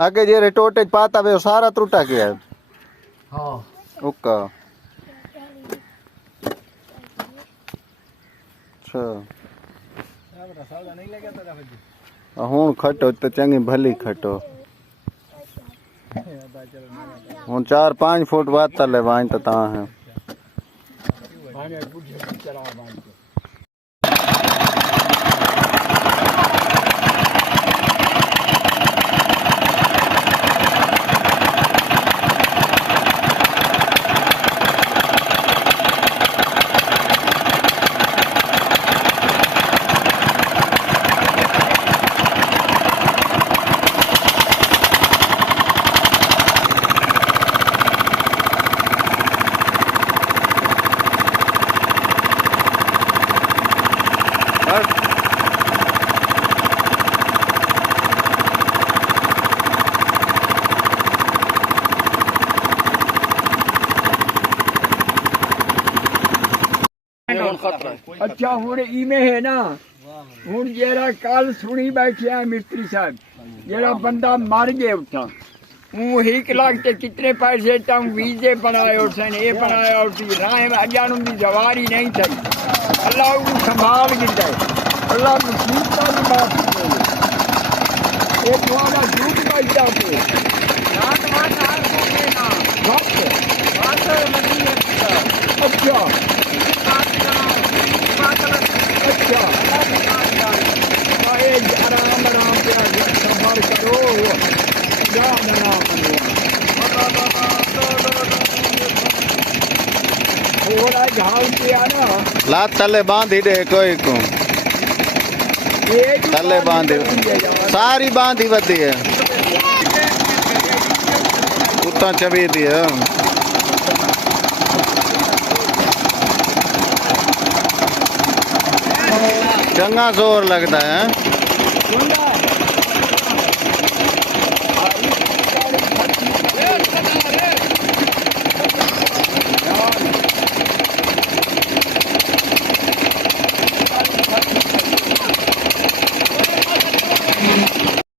आगे जे टोटे पाता वे सारा टूटा गया है। हाँ ओका अच्छा हूँ खटो तो चंगी भली खटो हूँ 4-5 फुट बात तले वाइन तो ता है अच्छा हूँ इमें है ना हूँ जरा कल सुनी बैठे मिस्त्री साहब जरा बंदा मर गया उठा हूँ 1 लाख के कितने पैसे तम वीजे बनाए और सन ये बनाया और राह अजान की जवारी नहीं थी अल्लाह को संभाल गिरता है अल्लाह मुसीबत की बात एक वाला झूठ बैठ जाते अच्छा अच्छा आराम आराम से सफर करो थोड़ा झाल किया ना लात तले बांधी दे कोई को तले बांधी सारी बांधी बदी है उतना चबी दी है चंगा जोर लगता है